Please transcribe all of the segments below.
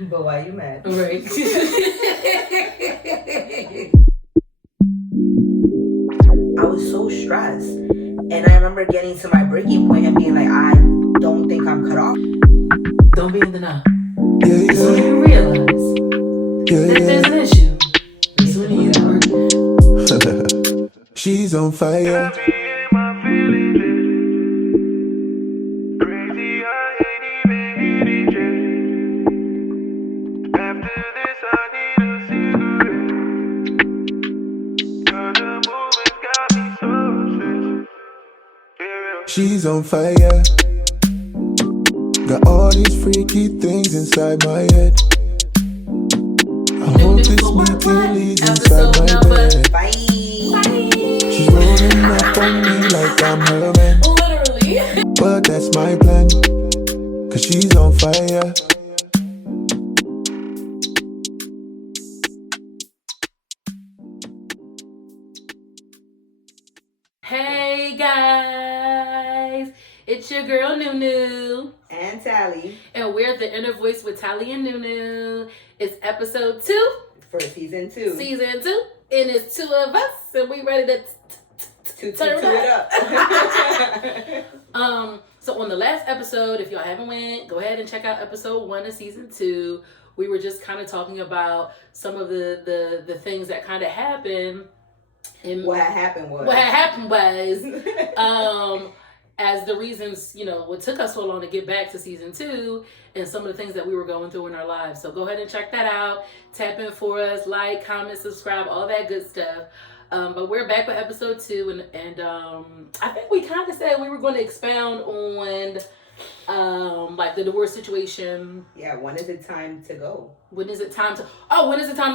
But why you mad? Right. I was so stressed. And I remember getting to my breaking point and being like, I don't think I'm cut off. Don't be in denial. As soon as you realize that there's an issue, as soon as you work. She's on fire. She's on fire. Got all these freaky things inside my head. I hope this meeting leads inside my bed. Bye. She's rolling up on me like I'm her man. Literally. But that's my plan, cause she's on fire. Hey guys, it's your girl Nunu And Tally. and we're the Inner Voice with Tally and Nunu. It's episode 2, For season 2. season 2, and it's 2 of us, and we ready to turn it up. So on the last episode, if y'all haven't went, go ahead and check out episode 1 of season 2. We were just kind of talking about some of the things that kind of happened. And What had happened was, as the reasons, what took us so long to get back to season 2 and some of the things that we were going through in our lives. So go ahead and check that out. Tap in for us, like, comment, subscribe, all that good stuff. But we're back with episode 2, and I think we kind of said we were going to expound on like the divorce situation. Yeah, when is it time to go? When is it time to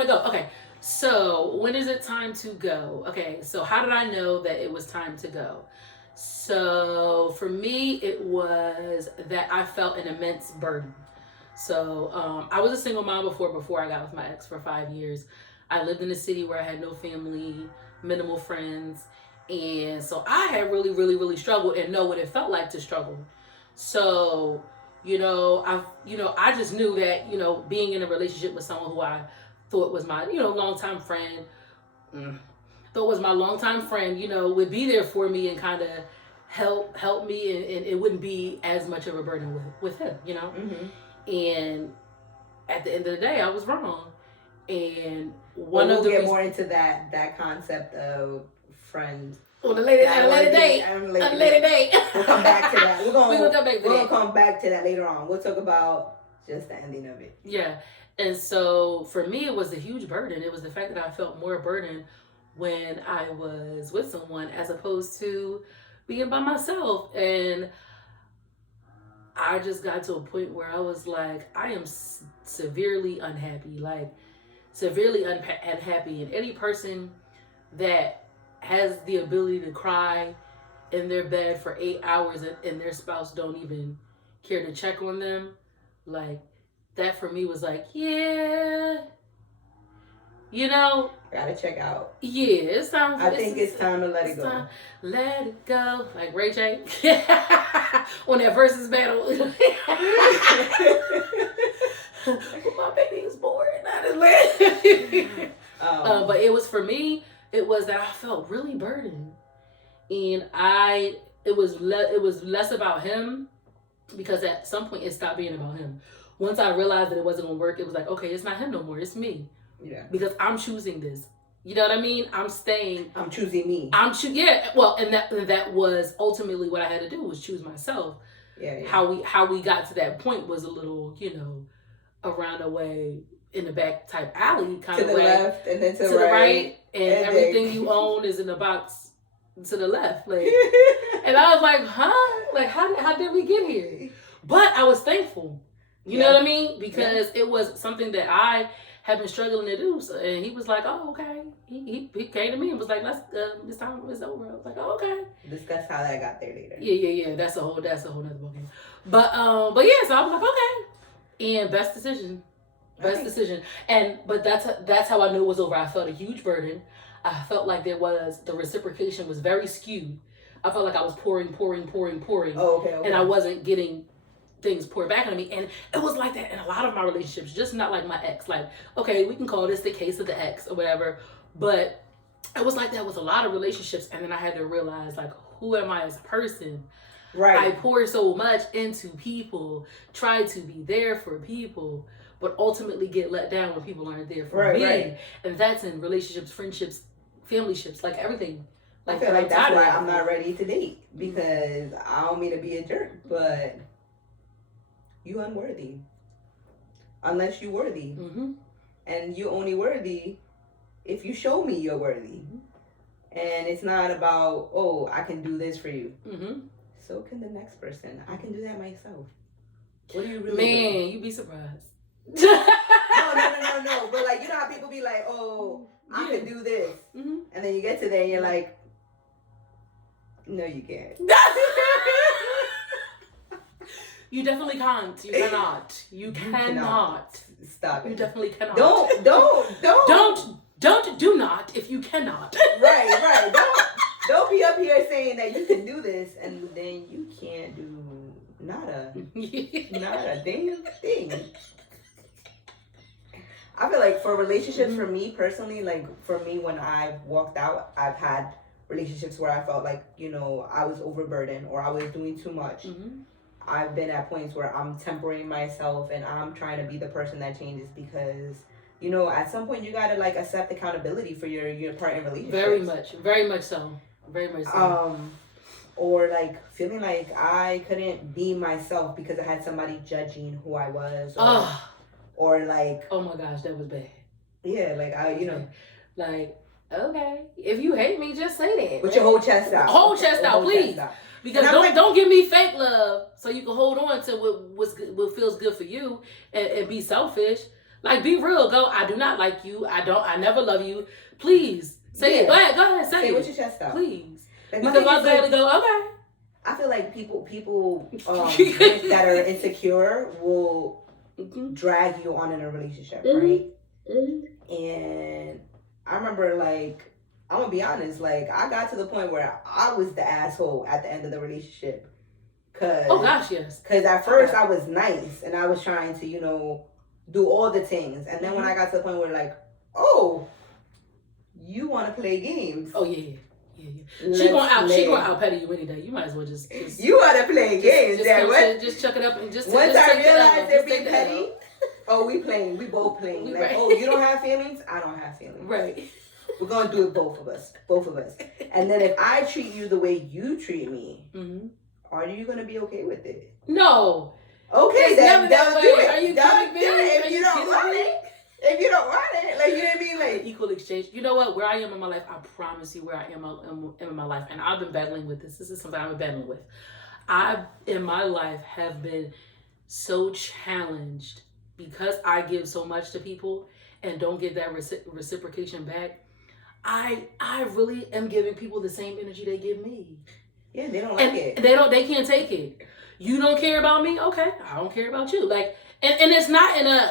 go? Okay. So, when is it time to go? Okay, so how did I know that it was time to go? So, for me, it was that I felt an immense burden. So, I was a single mom before I got with my ex for 5 years. I lived in a city where I had no family, minimal friends. And so I had really, really, really struggled and know what it felt like to struggle. So, I just knew that, being in a relationship with someone who I thought was my, longtime friend, would be there for me and kind of help me, and it wouldn't be as much of a burden with him, Mm-hmm. And at the end of the day, I was wrong. And we'll get more into that concept of friends. Well, a later date. We'll come back to that. We're gonna come come back to that later on. We'll talk about just the ending of it. Yeah. And so for me, it was a huge burden. It was the fact that I felt more burden when I was with someone as opposed to being by myself. And I just got to a point where I was like, I am severely unhappy. And any person that has the ability to cry in their bed for 8 hours and their spouse don't even care to check on them, like, that for me was like, yeah, Gotta check out. Yeah, it's time. I think it's time to let it go. Let it go, like Ray J on that versus battle. When my baby was born, but it was for me. It was that I felt really burdened, and it was less about him, because at some point it stopped being about him. Once I realized that it wasn't gonna work, it was like, okay, it's not him no more, it's me. Yeah. Because I'm choosing this. You know what I mean? I'm staying. I'm choosing me. Yeah. Well, and that was ultimately what I had to do, was choose myself. Yeah. How we got to that point was a little, around the way, in the back type alley kind of way. To the left and then to the right. And everything you own is in the box to the left. Like, and I was like, huh? Like, how did we get here? But I was thankful. You know what I mean? Because it was something that I had been struggling to do. So, and he was like, oh, okay. He came to me and was like, this time it's over. I was like, oh, okay. Discuss how that got there later. Yeah. That's a whole nother ballgame. But yeah, so I was like, okay. And best decision. But that's how I knew it was over. I felt a huge burden. I felt like the reciprocation was very skewed. I felt like I was pouring. Oh, okay. And I wasn't getting things poured back on me. And it was like that in a lot of my relationships, just not like my ex. Like, okay, we can call this the case of the ex or whatever, but it was like that with a lot of relationships. And then I had to realize, like, who am I as a person? Right. I pour so much into people, try to be there for people, but ultimately get let down when people aren't there for me. Right. And that's in relationships, friendships, family ships, like everything. I feel like that's why I'm not ready to date, because I don't mean to be a jerk, but you unworthy unless you worthy. Mm-hmm. And you only worthy if you show me you're worthy. Mm-hmm. And it's not about, oh, I can do this for you. Mm-hmm. So can the next person. I can do that myself. What do you really Man, you'd be surprised. No. But like, you know how people be like, oh, I can do this. Mm-hmm. And then you get to there and you're like, no, you can't. You definitely can't. You cannot. You cannot. Stop it. You definitely cannot. Do not if you cannot. Right. Don't be up here saying that you can do this and then you can't do nada. Not a damn thing. I feel like for relationships, for me personally, like for me when I've walked out, I've had relationships where I felt like, you know, I was overburdened or I was doing too much. Mm-hmm. I've been at points where I'm tempering myself and I'm trying to be the person that changes, because, you know, at some point you gotta like accept accountability for your part in relationships. Very much so. Or like feeling like I couldn't be myself because I had somebody judging who I was, or like, oh my gosh, that was bad. Yeah, like I, you know, like, okay, if you hate me, just say that. With your whole chest out. Whole chest out, please. Because don't give me fake love so you can hold on to what feels good for you and be selfish. Like, be real. Go, I do not like you. I never love you. Please. Say it. Go ahead. Say it. With your chest out. Please. Like, because I'll gladly go, okay. I feel like people that are insecure will drag you on in a relationship, right? Mm-hmm. And I remember, like, I'm gonna be honest, like, I got to the point where I was the asshole at the end of the relationship. Oh gosh, yes. Because at first I was nice and I was trying to, you know, do all the things. And then when I got to the point where, like, oh, you want to play games. Oh, yeah. She going out petty you any day. You might as well just you want to play games. Just chuck it up and just once I realized they're being petty, oh, we playing. We both playing. Like, oh, you don't have feelings? I don't have feelings. Right. We're going to do it, both of us. And then if I treat you the way you treat me, are you going to be okay with it? No. Okay, then don't do it. Are you kidding me? If you don't want it, like, you know what I mean? Like, equal exchange. You know what? Where I am in my life, I promise you where I am in my life. And I've been battling with this. This is something I've been battling with. I, in my life, have been so challenged because I give so much to people and don't get that reciprocation back. I really am giving people the same energy they give me. Yeah, they don't like it. They can't take it. You don't care about me? Okay, I don't care about you. Like, and it's not in a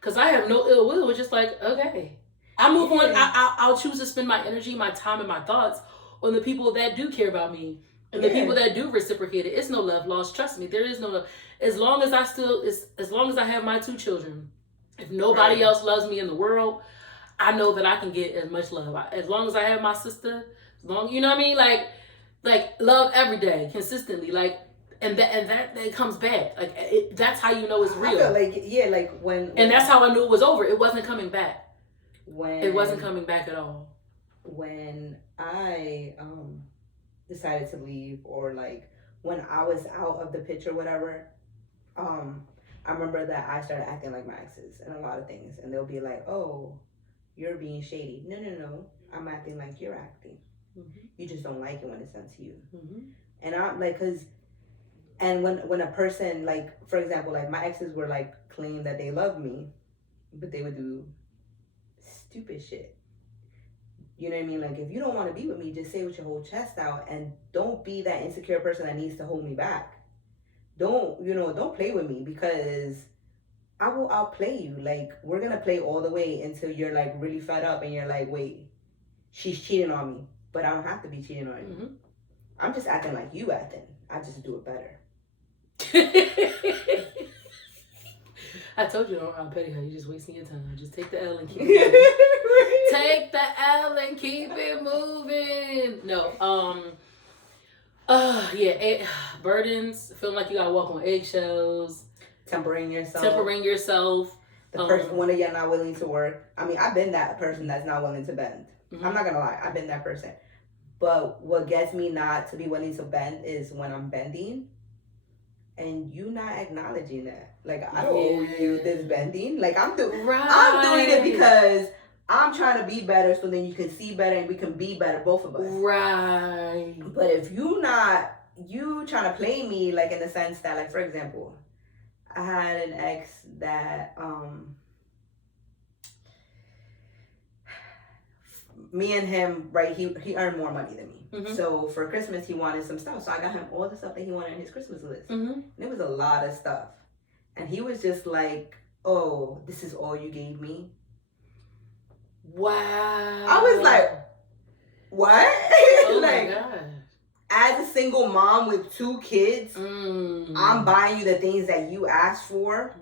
because I have no ill will. It's just like, okay, I move on. I'll choose to spend my energy, my time, and my thoughts on the people that do care about me and the people that do reciprocate it. It's no love lost. Trust me, there is no love. As long as I have my 2 children, if nobody else loves me in the world, I know that I can get as much love. As long as I have my sister, you know what I mean? Like love every day, consistently. Like, and that comes back. Like, that's how you know it's real. I feel like, when and that's how I knew it was over. It wasn't coming back. It wasn't coming back at all. When I decided to leave, or like when I was out of the picture, whatever, I remember that I started acting like my exes and a lot of things, and they'll be like, "Oh, you're being shady." No. I'm acting like you're acting. Mm-hmm. You just don't like it when it's done to you. Mm-hmm. And I'm like, and when a person, like, for example, like my exes were like claim that they love me, but they would do stupid shit. You know what I mean? Like, if you don't want to be with me, just say with your whole chest out, and don't be that insecure person that needs to hold me back. Don't play with me, because I'll outplay you. Like, we're gonna play all the way until you're like really fed up and you're like, wait, she's cheating on me, but I don't have to be cheating on you. Mm-hmm. I'm just acting like you acting. I just do it better. I told you I'm petty her. You're just wasting your time. Just take the L and keep it moving. Take the L and keep it moving. No, burdens. Feeling like you gotta walk on eggshells. Tempering yourself. The person when you're not willing to work. I mean, I've been that person that's not willing to bend. Mm-hmm. I'm not gonna lie, I've been that person. But what gets me not to be willing to bend is when I'm bending and you not acknowledging that. Like, I don't owe you this bending. Like, I'm doing it because I'm trying to be better so then you can see better and we can be better, both of us. Right. But if you trying to play me, like, in the sense that, like, for example, I had an ex that, me and him, right, he earned more money than me. Mm-hmm. So for Christmas, he wanted some stuff. So I got him all the stuff that he wanted on his Christmas list. Mm-hmm. And it was a lot of stuff. And he was just like, oh, this is all you gave me? Wow. I was like, what? Oh like, my God. As a single mom with 2 kids, I'm buying you the things that you asked for,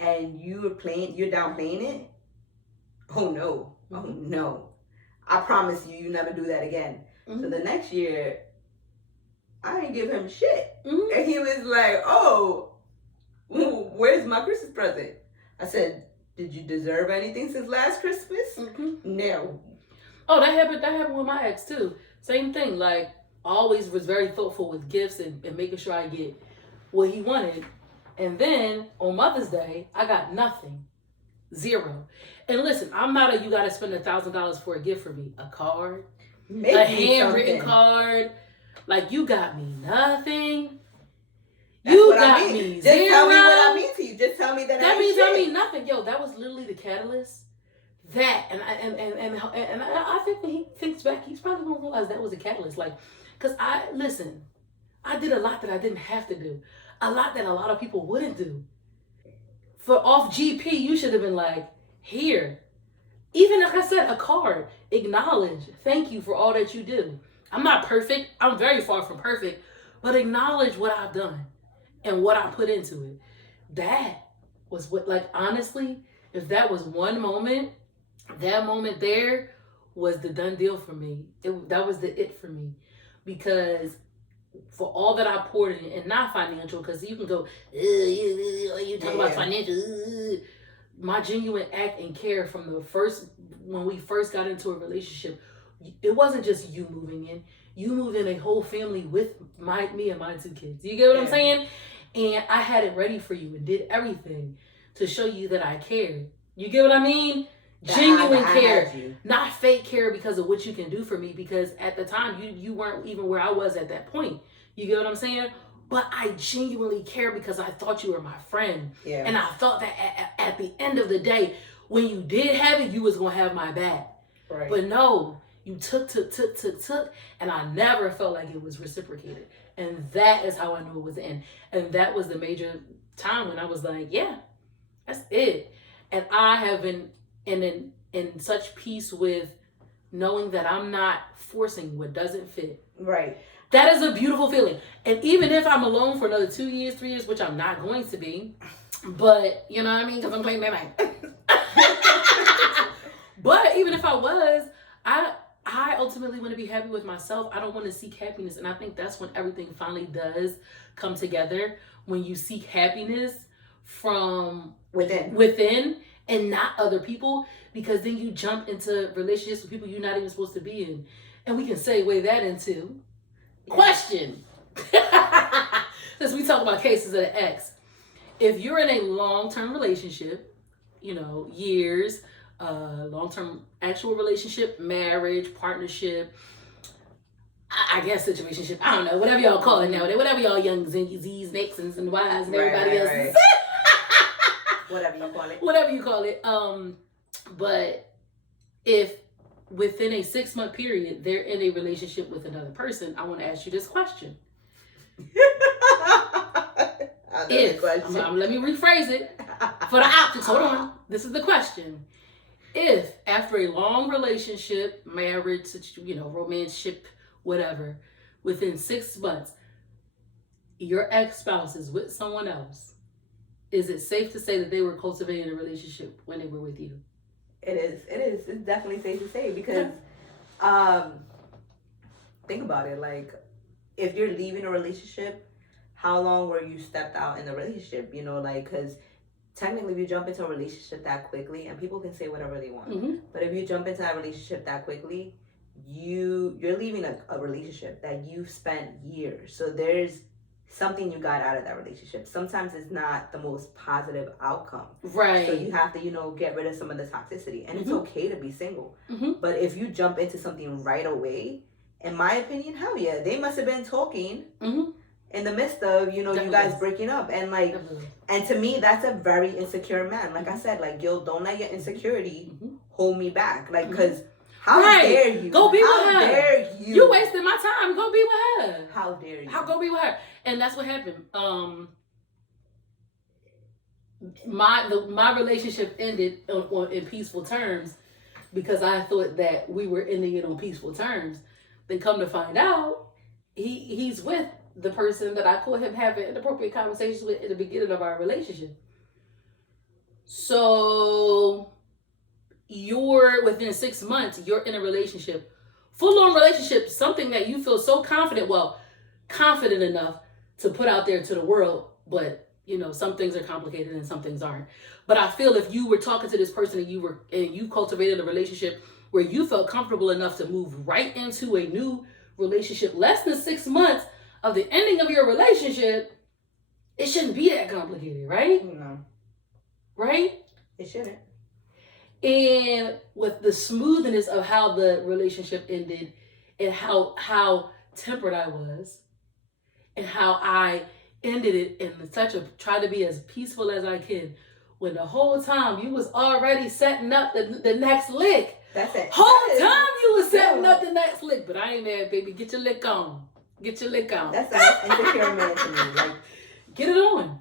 and you're downplaying it? Oh no. Oh no. I promise you never do that again. Mm-hmm. So the next year, I didn't give him shit. Mm-hmm. And he was like, oh, where's my Christmas present? I said, did you deserve anything since last Christmas? Mm-hmm. No. Oh, that happened with my ex too. Same thing. Like, always was very thoughtful with gifts and making sure I get what he wanted. And then on Mother's Day, I got nothing. 0. And listen, I'm not you gotta spend $1,000 for a gift for me. A card, a handwritten card. Like, you got me nothing. You got me 0. Just tell me what I mean to you. Just tell me that means I mean nothing. Yo, that was literally the catalyst. That and I think when he thinks back, he's probably gonna realize that was a catalyst. Like, cause I did a lot that I didn't have to do, a lot that a lot of people wouldn't do. For off GP, you should have been like, here. Even like I said, a card, acknowledge, thank you for all that you do. I'm not perfect. I'm very far from perfect, but acknowledge what I've done and what I put into it. That was what, like, honestly, if that was one moment, that moment there was the done deal for me. That was the it for me. Because for all that I poured in, and not financial, because you can go, you talk about financial. My genuine act and care from when we first got into a relationship, it wasn't just you moving in. You moved in a whole family with me and my 2 kids. You get what I'm saying? And I had it ready for you and did everything to show you that I cared. You get what I mean? Genuine care, not fake care because of what you can do for me, because at the time you weren't even where I was at that point. You get what I'm saying? But I genuinely care because I thought you were my friend. Yeah. And I thought that at the end of the day, when you did have it, you was going to have my back. Right. But no, you took, and I never felt like it was reciprocated. And that is how I knew it was the end. And that was the major time when I was like, yeah, that's it. And I have been in such peace with knowing that I'm not forcing what doesn't fit. Right. That is a beautiful feeling. And even if I'm alone for another 2 years, 3 years, which I'm not going to be, but you know what I mean? Because I'm playing my mind. But even if I was, I ultimately want to be happy with myself. I don't want to seek happiness. And I think that's when everything finally does come together. When you seek happiness from within and not other people, because then you jump into relationships with people you're not even supposed to be in. And we can segue that into question. Since we talk about cases of the ex. If you're in a long-term relationship, years, long-term actual relationship, marriage, partnership, I guess situationship, I don't know, whatever y'all call it nowadays, whatever y'all young Z's, Nixons, and Y's, and everybody else is. Whatever you call it. But if within a 6-month period, they're in a relationship with another person, I want to ask you this question. Let me rephrase it for the optics. Hold on. This is the question. If after a long relationship, marriage, romance ship, whatever, within 6 months, your ex-spouse is with someone else, is it safe to say that they were cultivating a relationship when they were with you? It is. It's definitely safe to say because, think about it. Like, if you're leaving a relationship, how long were you stepped out in the relationship? You know, like, because technically, if you jump into a relationship that quickly, and people can say whatever they want, but if you jump into that relationship that quickly, you're leaving a relationship that you've spent years. So there's something you got out of that relationship. Sometimes it's not the most positive outcome. Right. So you have to, get rid of some of the toxicity. And it's okay to be single. But if you jump into something right away, in my opinion, hell yeah, they must have been talking in the midst of, you guys breaking up. And like, and to me, that's a very insecure man. Like I said, like, yo, don't let your insecurity hold me back. Like, because how dare you? Go be with her. How dare you? You wasted my time. Go be with her. How dare you? Go be with her. And that's what happened. My relationship ended in peaceful terms because I thought that we were ending it on peaceful terms. Then come to find out, he's with the person that I caught him having inappropriate conversations with in the beginning of our relationship. So you're within 6 months, you're in a relationship, full-on relationship, something that you feel so confident enough to put out there to the world, but some things are complicated and some things aren't. But I feel if you were talking to this person and you cultivated a relationship where you felt comfortable enough to move right into a new relationship, less than 6 months of the ending of your relationship, it shouldn't be that complicated, right? No. Right? It shouldn't. And with the smoothness of how the relationship ended and how tempered I was and how I ended it in try to be as peaceful as I can, when the whole time you was already setting up the next lick. That's it. Whole time you was setting up the next lick, but I ain't mad, baby. Get your lick on. Get your lick on. That's the most insecure man to me. Like, get it on.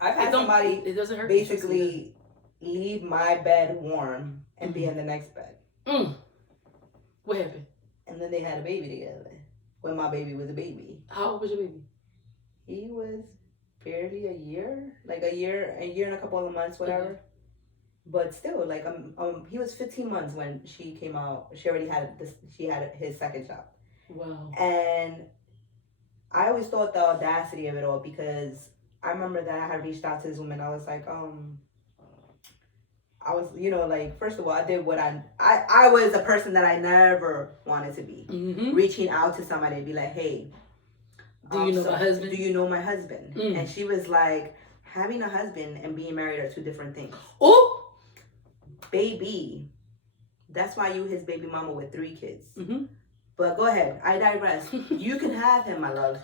I've had somebody it doesn't hurt basically leave my bed warm and be in the next bed. What happened? And then they had a baby together when my baby was a baby. How old was your baby? He was barely a year and a couple of months, whatever. But still, like, he was 15 months when she came out. She already had his second child. Wow. And I always thought the audacity of it all, because I remember that I had reached out to this woman. I was like, I was, like, first of all, I did what I was a person that I never wanted to be. Reaching out to somebody and be like, hey, do you know my husband? Do you know my husband? And she was like, having a husband and being married are two different things. Oh, baby, that's why you his baby mama with 3 kids. But go ahead, I digress. You can have him, my love.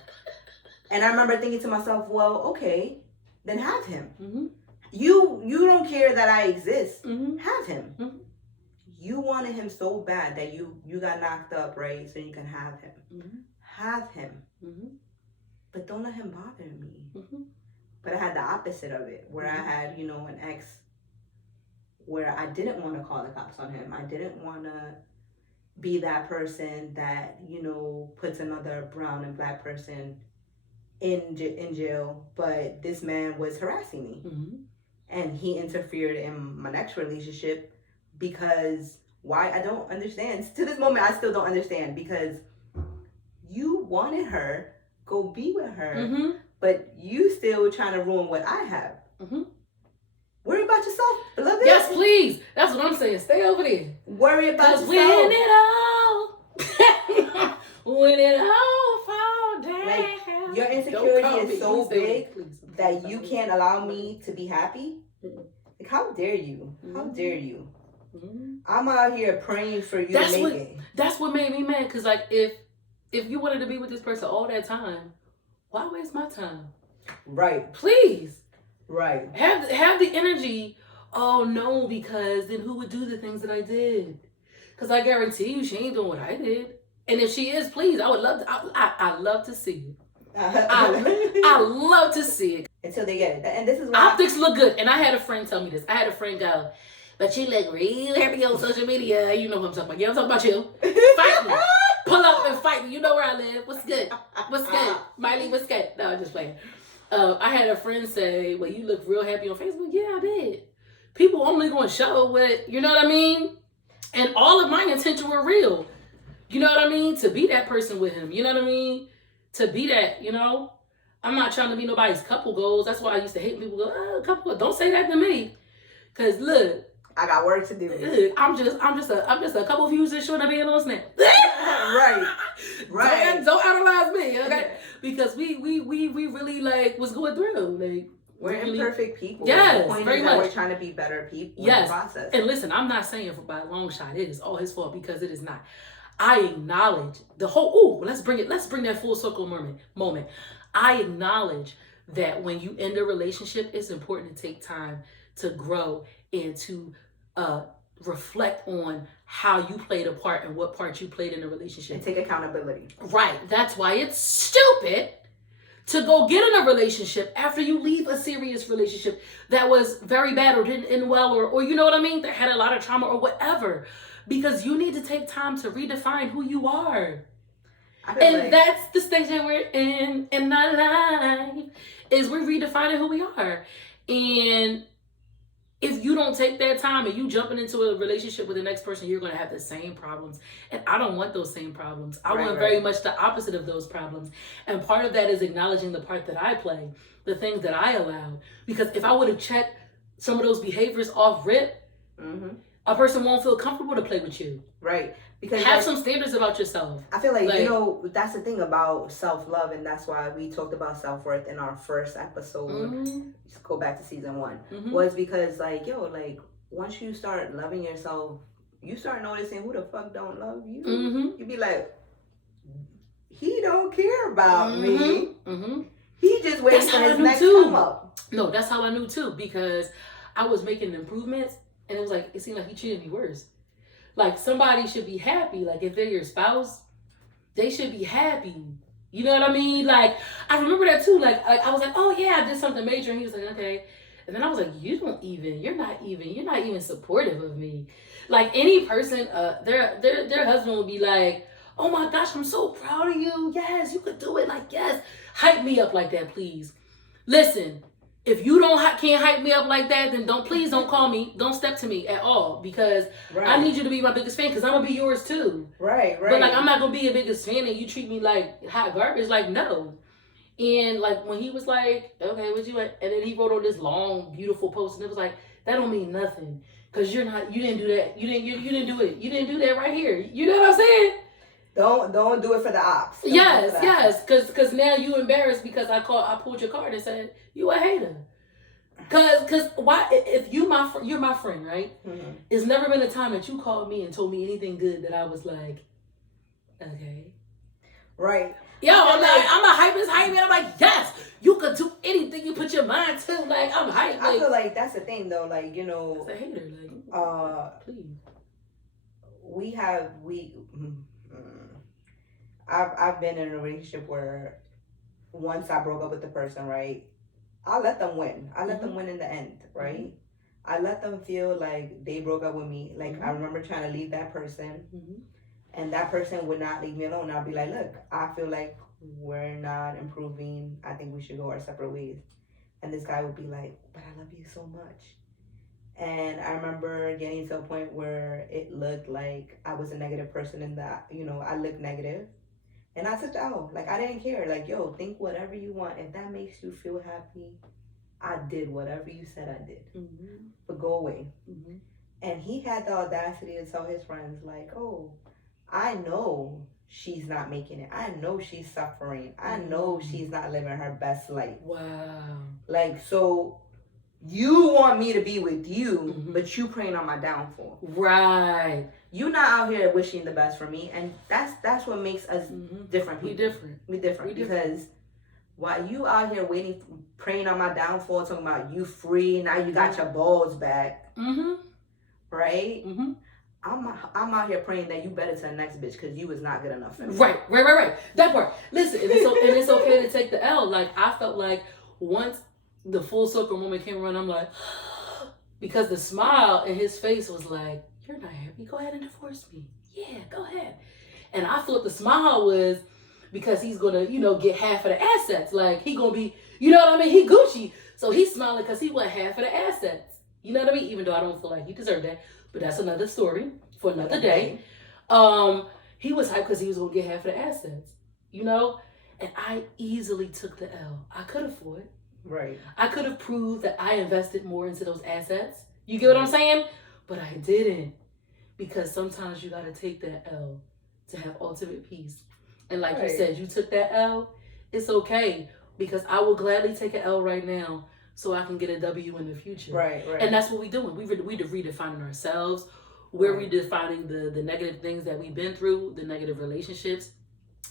And I remember thinking to myself, well, okay, then have him. You don't care that I exist. Have him. You wanted him so bad that you got knocked up, right? So you can have him. Have him. But don't let him bother me. But I had the opposite of it, where I had, an ex where I didn't want to call the cops on him. I didn't want to be that person that, puts another brown and black person in jail. But this man was harassing me. And he interfered in my next relationship because why? I don't understand. To this moment, I still don't understand, because you wanted her, go be with her, but you still trying to ruin what I have. Worry about yourself, beloved. Yes, please. That's what I'm saying. Stay over there. Worry about yourself. When it all fall down. Like, your insecurity is so big that you can't allow me to be happy. Like, how dare you? How dare you? I'm out here praying for you to make it. That's what made me mad. Because, like, if you wanted to be with this person all that time, why waste my time? Right. Please. Right. Have the energy. Oh, no, because then who would do the things that I did? Because I guarantee you she ain't doing what I did. And if she is, please, I would love to. I love to see it. I love to see it. Until they get it. And this is why optics look good. And I had a friend tell me this. I had a friend go, but you look real happy on social media. You know what I'm talking about. Yeah, I'm talking about you. Fight me. pull up and fight me. You know where I live. What's good? What's good? Miley, what's good? No, I'm just playing. I had a friend say, well, you look real happy on Facebook. Yeah, I did. People only going to show what, you know what I mean? And all of my intentions were real. You know what I mean? To be that person with him. You know what I mean? To be that, you know? I'm not trying to be nobody's couple goals. That's why I used to hate people. Go, couple goals. Don't say that to me. Because look. I got work to do. I'm just a couple views and short of being on Snap. Right. Don't analyze me, okay? Because we really like was going through. Like we're really, imperfect people. Yes, the point very is much. that we're trying to be better people yes. in the process. And listen, I'm not saying by a long shot it is all his fault, because it is not. I acknowledge the whole. Let's bring that full circle moment. I acknowledge that when you end a relationship, it's important to take time to grow and to reflect on how you played a part and what part you played in the relationship. And take accountability. Right. That's why it's stupid to go get in a relationship after you leave a serious relationship that was very bad or didn't end well, or you know what I mean, that had a lot of trauma or whatever. Because you need to take time to redefine who you are. And that's the stage that we're in our life, is we're redefining who we are. And if you don't take that time and you jumping into a relationship with the next person, you're going to have the same problems. And I don't want those same problems. I want very much the opposite of those problems. And part of that is acknowledging the part that I play, the things that I allowed. Because if I would have checked some of those behaviors off rip, a person won't feel comfortable to play with you. Right. Because have some standards about yourself. I feel like, you know, that's the thing about self-love, and that's why we talked about self-worth in our first episode. Just go back to season 1. Was because, like, yo, like, once you start loving yourself, you start noticing who the fuck don't love you. You be like, he don't care about me. He just waits for his next come up. No, that's how I knew too, because I was making improvements, and it was like, it seemed like he treated me worse. Like, somebody should be happy. Like, if they're your spouse, they should be happy. You know what I mean? Like, I remember that too. Like I was like, oh yeah, I did something major. And he was like, okay. And then I was like, you're not even supportive of me. Like, any person, their husband would be like, oh my gosh, I'm so proud of you. Yes, you could do it. Like, yes, hype me up like that, please. Listen, if you can't hype me up like that, then please don't call me. Don't step to me at all, because I need you to be my biggest fan, because I'm gonna be yours too. Right. But like, I'm not gonna be your biggest fan and you treat me like hot garbage. Like, no. And like, when he was like, okay, what you want? And then he wrote on this long, beautiful post, and it was like, that don't mean nothing, because you didn't do that. You didn't do it. You didn't do that right here. You know what I'm saying? Don't do it for the ops. Yes. Because now you embarrassed because I pulled your card and said you a hater. Cause why? If you're my friend, right? It's never been a time that you called me and told me anything good that I was like, okay, right. Yo, I'm a hype, and I'm like, yes, you could do anything you put your mind to. Like, I'm hype. I feel like that's the thing though. Like, you know, as a hater, like, please. I've been in a relationship where once I broke up with the person, right, I let them win. I let them win in the end, right? I let them feel like they broke up with me. Like, I remember trying to leave that person, and that person would not leave me alone. I'd be like, look, I feel like we're not improving. I think we should go our separate ways. And this guy would be like, but I love you so much. And I remember getting to a point where it looked like I was a negative person, and that, you know, I looked negative. And I took the L. Like, I didn't care. Like, yo, think whatever you want. If that makes you feel happy, I did whatever you said I did. But go away. And he had the audacity to tell his friends, like, oh, I know she's not making it. I know she's suffering. I know she's not living her best life. Wow. Like, so you want me to be with you, but you praying on my downfall. Right. You not out here wishing the best for me, and that's what makes us different people. We different because while you out here waiting, praying on my downfall, talking about you free, now you got your balls back, right? I'm out here praying that you better to the next bitch because you was not good enough for me. Right. That part. Listen, and it's okay to take the L. Like, I felt like once the full circle moment came around, I'm like, because the smile in his face was like, you're not happy, go ahead and divorce me. Yeah, go ahead. And I thought the smile was because he's gonna, get half of the assets. Like he gonna be, you know what I mean? He Gucci. So he's smiling because he want half of the assets. You know what I mean? Even though I don't feel like he deserved that. But that's another story for another day. He was hyped because he was gonna get half of the assets. And I easily took the L. I could afford. Right. I could have proved that I invested more into those assets. You get what I'm saying? But I didn't. Because sometimes you gotta take that L to have ultimate peace. And like you said, you took that L, it's okay. Because I will gladly take an L right now so I can get a W in the future. Right. And that's what we're doing. We're redefining ourselves. We're redefining the negative things that we've been through, the negative relationships.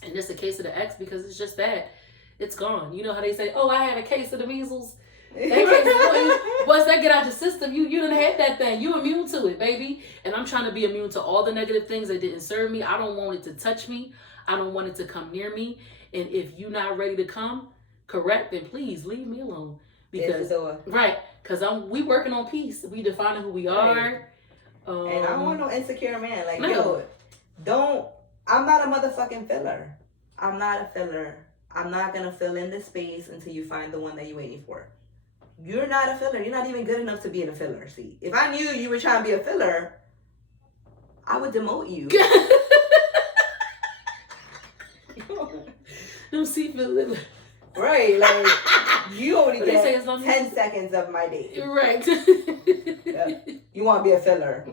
And it's a case of the ex because it's just that. It's gone. You know how they say, oh, I had a case of the measles. Once that get out your system, you done had that thing. You immune to it, baby. And I'm trying to be immune to all the negative things that didn't serve me. I don't want it to touch me. I don't want it to come near me. And if you're not ready to come, correct, then please leave me alone. Because we working on peace. We defining who we are. And I don't want no insecure man. Like, I'm not a motherfucking filler. I'm not a filler. I'm not going to fill in the space until you find the one that you're waiting for. You're not a filler. You're not even good enough to be in a filler. See, if I knew you were trying to be a filler, I would demote you. No, see, filler. Right, like, you only get 10 seconds of my day. Right. You want to be a filler.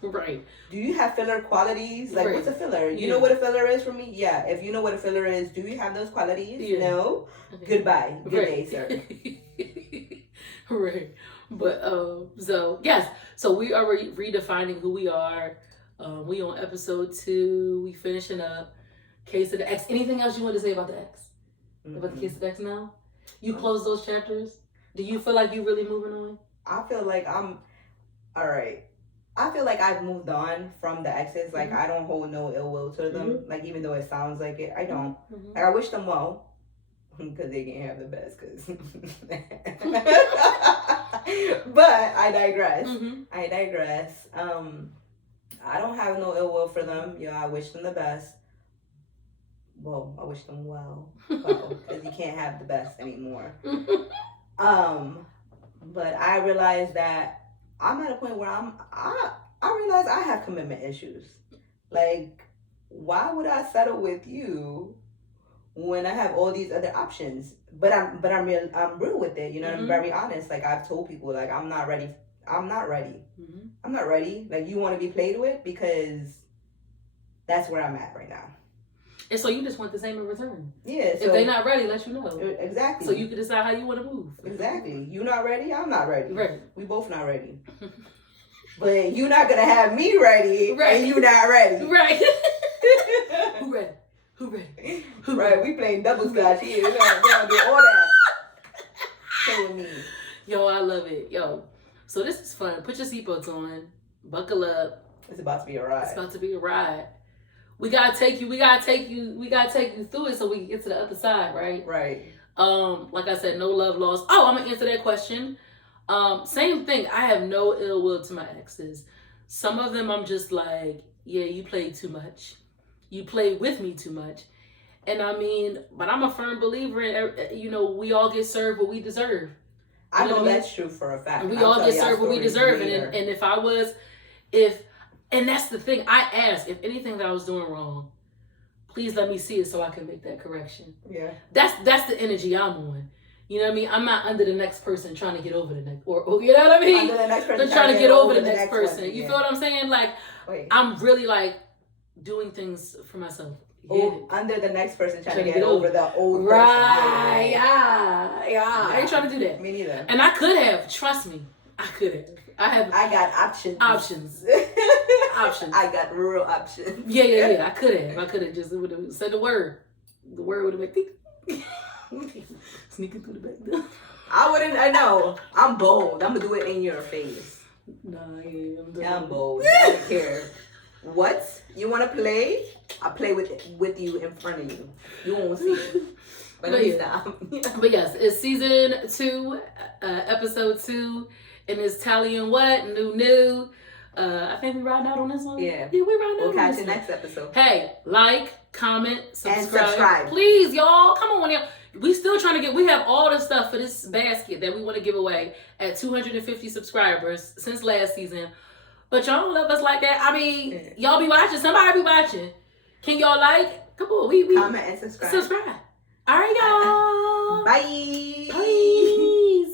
Right. Do you have filler qualities? Like, what's a filler? You know what a filler is for me? Yeah. If you know what a filler is, do you have those qualities? Yeah. No? Goodbye. Good day, sir. Right. But, so, yes. So, we are redefining who we are. We on episode 2. We finishing up. Case of the X. Anything else you want to say about the X? Mm-hmm. About the case of the X now? You close those chapters? Do you feel like you're really moving on? I feel like all right. I feel like I've moved on from the exes. Like, I don't hold no ill will to them. Mm-hmm. Like, even though it sounds like it, I don't. Mm-hmm. Like, I wish them well. Because they can't have the best. But I digress. Mm-hmm. I don't have no ill will for them. I wish them the best. Well, I wish them well. Because you can't have the best anymore. But I realized that I'm at a point where I realize I have commitment issues. Like, why would I settle with you when I have all these other options? But I'm real with it. I'm very honest. Like, I've told people, like, I'm not ready. Mm-hmm. I'm not ready. Like, you want to be played with? Because that's where I'm at right now. And so you just want the same in return. Yeah. So if they're not ready, let you know. Exactly. So you can decide how you want to move. Exactly. You not ready, I'm not ready. Right. We both not ready. But you not gonna have me ready, right? And you not ready. Right. Who ready? Right. We playing double scotch here. We gonna do all that. Play with me. Yo, I love it. Yo. So this is fun. Put your seatbelts on. Buckle up. It's about to be a ride. It's about to be a ride. We gotta take you through it so we can get to the other side, right? Right. Like I said, no love lost. Oh, I'm gonna answer that question. Same thing. I have no ill will to my exes. Some of them I'm just like, yeah, you played too much. You played with me too much. And I mean, but I'm a firm believer in, we all get served what we deserve. I know that's true for a fact. We all get served what we deserve. And and that's the thing. I ask, if anything that I was doing wrong, please let me see it so I can make that correction. Yeah. That's the energy I'm on. You know what I mean? I'm not under the next person trying to get over the next, or you know what I mean? Under the next person trying to get over the next person. You feel what I'm saying? Like, I'm really like doing things for myself. Under the next person trying to get over the old person. Right, yeah. I ain't trying to do that. Me neither. And I could have, trust me, I could have. I got options. Options. I got rural options. Yeah. I could have just said the word. The word would have been sneaking through the back door. I know. I'm bold. I'm gonna do it in your face. Nah, I'm bold. I don't care. What? You wanna play? I'll play with you in front of you. You won't see it. But at least But yes, it's season 2, episode 2, and it's tallying what? New. I think we riding out on this one. Yeah. We riding out We'll on catch this you one. next episode. Hey, like, comment, And subscribe. Please, y'all, come on now. We still trying to we have all the stuff for this basket that we want to give away at 250 subscribers since last season. But y'all don't love us like that. I mean, y'all be watching. Somebody be watching. Can y'all like? Come on. We comment and subscribe. Subscribe. All right, y'all. Bye.